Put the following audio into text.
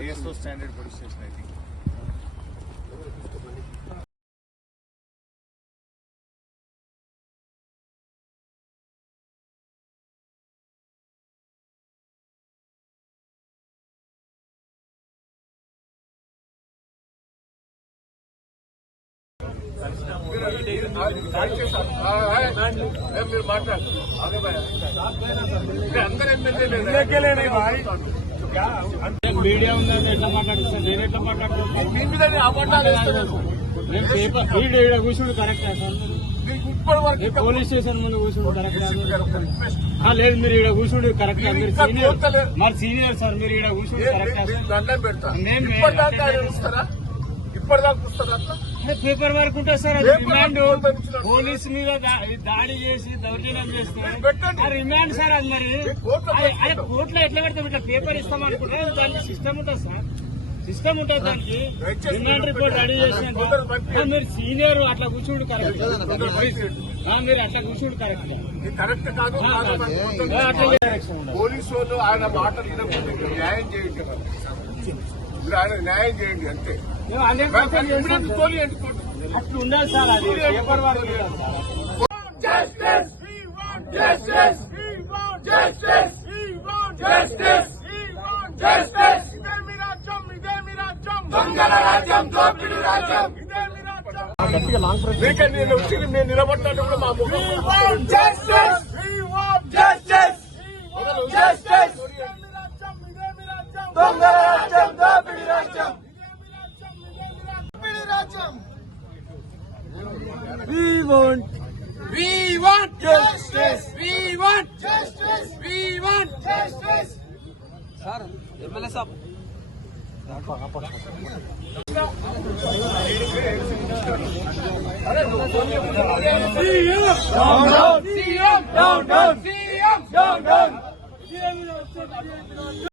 ISO standard police station, I think. మీరు మాట్లాడు అందరూ ఎమ్మెల్యేలు మీడియా ఉందని ఎట్లా మాట్లాడుతున్నారు? నేను ఎట్లా మాట్లాడుతున్నాను? మీ మీద అబద్ధాలు వేస్తలేదు. కూర్చుండు కరెక్ట్ పోలీస్ స్టేషన్ ముందు కూర్చుండు కరెక్ట్ లేదు. మీరు ఇక్కడ కూర్చుండు కరెక్ట్. మరి సీనియర్ సార్, మీరు ఇక్కడ కూర్చుండు కరెక్ట్. దండం పెడతా ఇప్పటిదాకా ఇస్తారా? ఇప్పటిదాకా వస్తారా? పేపర్ వర్క్ ఉంటుంది సార్. అది రిమాండ్ పోలీసు మీద దాడి చేసి దౌర్జన్యం చేస్తే రిమాండ్ సార్. అది మరి అదే కోర్టులో ఎట్లా పెడతాం? ఇట్లా పేపర్ ఇస్తాం అనుకుంటే దానికి సిస్టమ్ ఉంటుంది సార్. సిస్టమ్ ఉంటుంది దానికి. రిమాండ్ రిపోర్ట్ రెడీ చేసిన మీరు సీనియర్ అట్లా కూర్చుండు కరెక్ట్. మీరు అట్లా కూర్చుండు కరెక్ట్. కరెక్ట్ కాదు. పోలీసు వాళ్ళు ఆయన మాటలు వినకుండా న్యాయం చేయండి. మీరు ఆయన న్యాయం చేయండి అంతే. అట్లా ఉండాలి సార్. అది పేపర్ వర్క్ నేను నిలబడినట్టు కూడా మా ముఖం We want justice. We want justice. We want justice. Sir, MLA sahab. CM down. CM down.